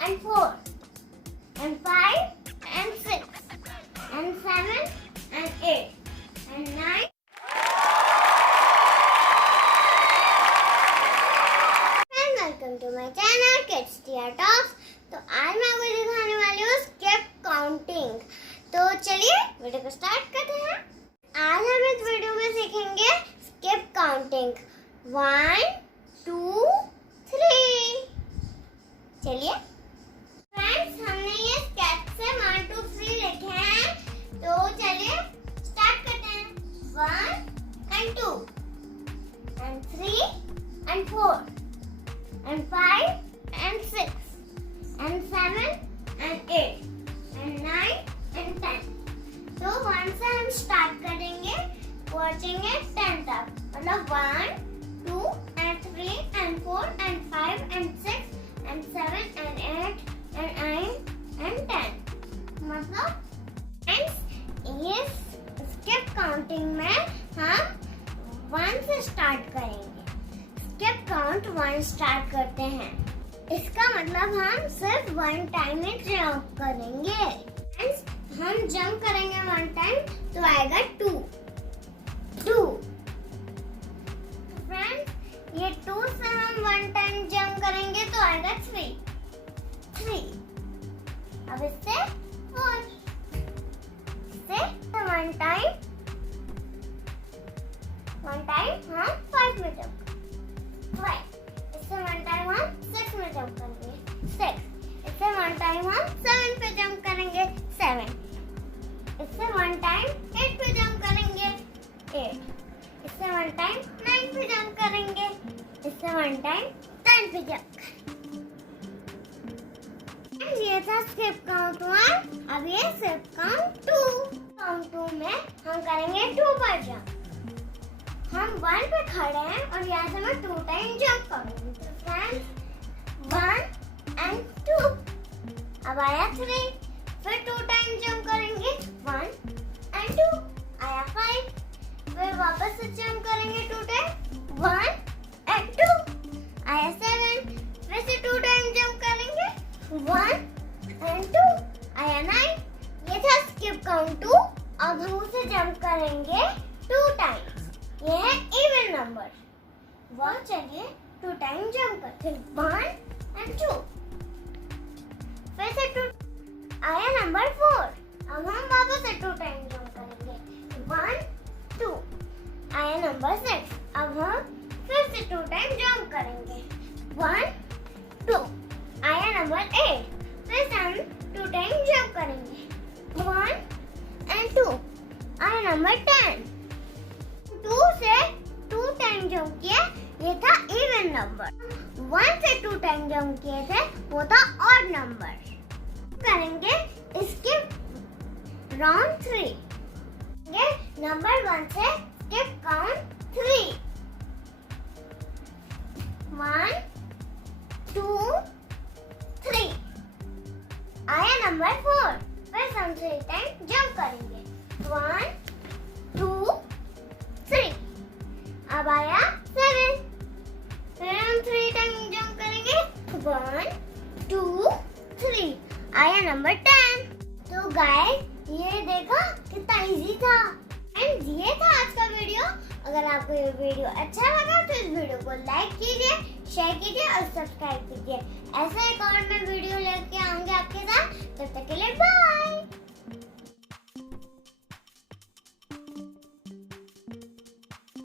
and 4 and 5 and 6 and 7 and 8 and 9. Welcome to my channel Kids Dear Talks. तो आज मैं आपको दिखाने वाली हूँ स्किप काउंटिंग। तो चलिए वीडियो को स्टार्ट करते हैं। आज हम इस वीडियो में सीखेंगे स्किप काउंटिंग 1 2 3। चलिए फ्रेंड्स, हमने ये स्केच से 1 2 3 लिखे हैं, तो चलिए स्टार्ट करते हैं। 1 and 2 and 3 and 4 and 5 and 6 and 7 and 8 and 9 and 10। तो 1 से हम स्टार्ट करेंगे, पहुंचेंगे 10 तक, मतलब 1 2 and 3 and 4 and 5 and 6 and 7 and 8 and 9 and 10। मतलब ये स्किप काउंटिंग में हम 1 से स्टार्ट करेंगे। स्किप काउंट 1 स्टार्ट करते हैं, इसका मतलब हम सिर्फ 1 टाइम ही जंप करेंगे। हम जंप करेंगे 1 टाइम तो आएगा 2 2। फ्रेंड्स, ये 2 से हम 1 टाइम जंप करेंगे तो आएगा 3 3। अब इससे 4, इससे 1 टाइम हम 5 में जंप 5। इससे 1 टाइम हम 6 में जंप करेंगे 6। इससे 1 टाइम हम 7 पे जंप करेंगे 7। इससे 1 टाइम 8 पे जंप करेंगे 8। इससे 1 टाइम 9 पे जंप करेंगे। इससे 1 टाइम 10 पे जंप करेंगे। ये था स्किप काउंट 1। अब ये स्किप काउंट 2। काउंट 2 में हम करेंगे 2 बार जंप। हम 1 पे खड़े हैं और यहाँ से मैं 2 टाइम जंप करूंगी। तो फ्रेंड्स 1 and 2। अब आया 3, फिर 2 टाइम जंप करेंगे 1 and 2। आया 5, फिर वापस से जंप करेंगे 2 टाइम 1 and 2। आया 7, फिर से 2 टाइम जंप करेंगे 1 and 2। आया 9। ये था स्किप काउंट 2। अब हम उसे जंप करेंगे 2 टाइम्स। ये है इवन नंबर। वह चलिए 2 टाइम जंप करते 1 and 2। फिर से 2 आया नंबर 4। अब हम वापस से 2 टाइम जंप करेंगे 1 2। आया नंबर 6। अब हम फिर से 2 टाइम जंप करेंगे 1 2। आया नंबर 8। फिर से हम 2 टाइम जंप करेंगे 1 and 2। आया नंबर 10। 2 से 2 टाइम जंप किया, ये था इवन नंबर। 1 से 2 टाइम जंप किए थे, वो था ऑड नंबर। करेंगे इसके राउंड 3। नंबर 1 से स्किप काउंट 3। 1 2 3। आया नंबर 4। फिर हम 3 टाइम जंप करेंगे 1 2 3। अब आया 7, फिर हम 3 टाइम जंप करेंगे 1 2 3। आया नंबर 10। तो गाइस, ये देखा कितना इजी था। एंड ये था आज का वीडियो। अगर आपको ये वीडियो अच्छा लगा तो इस वीडियो को लाइक कीजिए, शेयर कीजिए और सब्सक्राइब कीजिए। ऐसा एक और मैं वीडियो लेके आऊंगी आपके साथ। तब तक के लिए